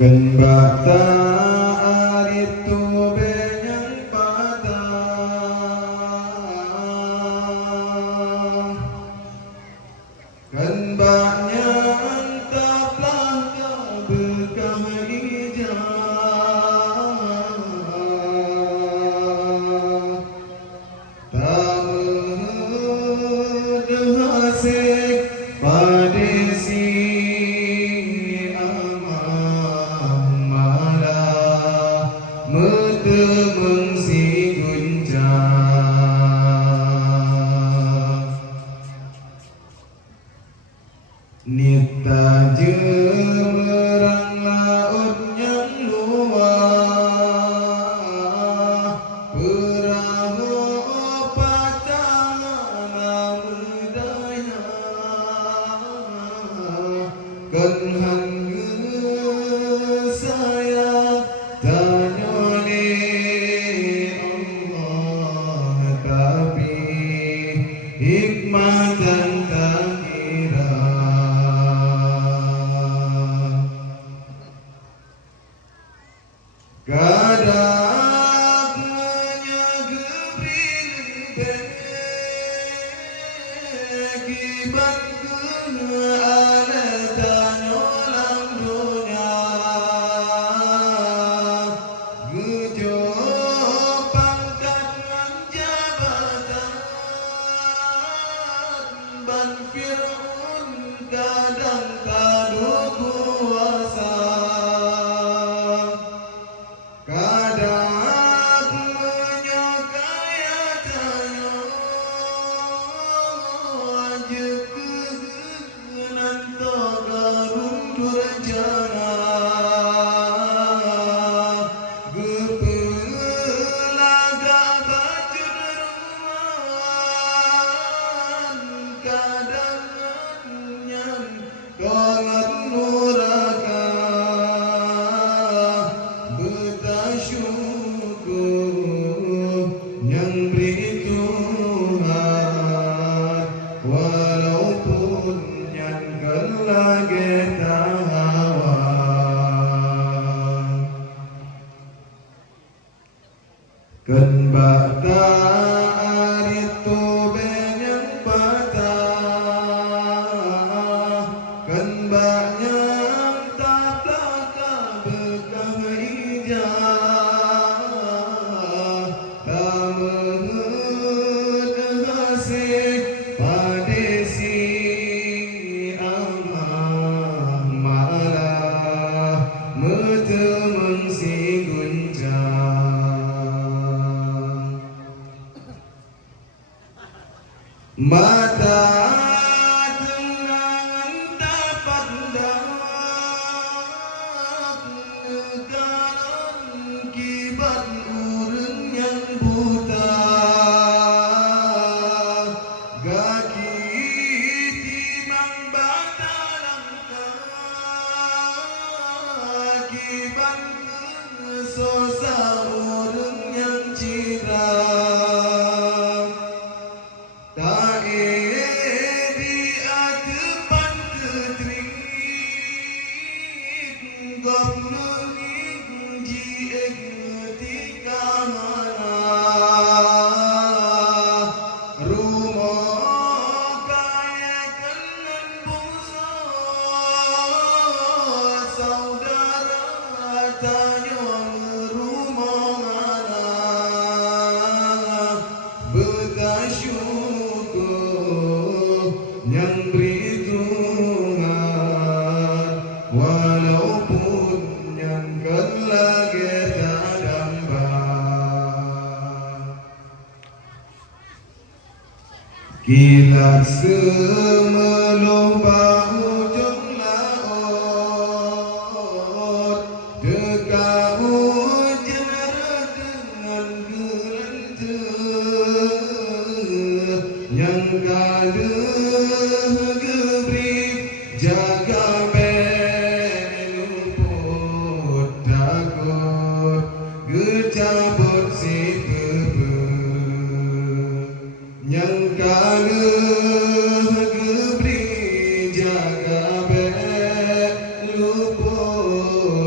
Ken bata aritu benyang pada Ken baknya antaplah kabekah hijau tamu dehasik padesi Metemeng si guncang Nita jemerang laut yang luas Perahu patang mudaya Kenhan saya hikmah dan tak kira kadang menyageri kibat kealatan orang dunia gejo pangkat dan jabatan ban Fir'aun kadang kadu kuasa kadang menyokaya tanya jekenan togarun durjana gepelaga bajun rumahan kadang nyan kongat muraka bersyukur yang beri Tuhan walaupun yang gelage hawa ken bata aritu benyang patah ken banyak taplah kabekah hijau tamu dehasik padesi amah malah metemeng si guncang mata tenang dapat negaran kibat urang yang buta gaki timang batalang kibat kesosa urang yang cira yang beri Tuhan walaupun yang kelage tak dampak kilat semeluh ujung laut dekat hujan dengan gelanjut yang kada gebri jaga beluput takut gecabut si bebek yang kada gebri jaga beluput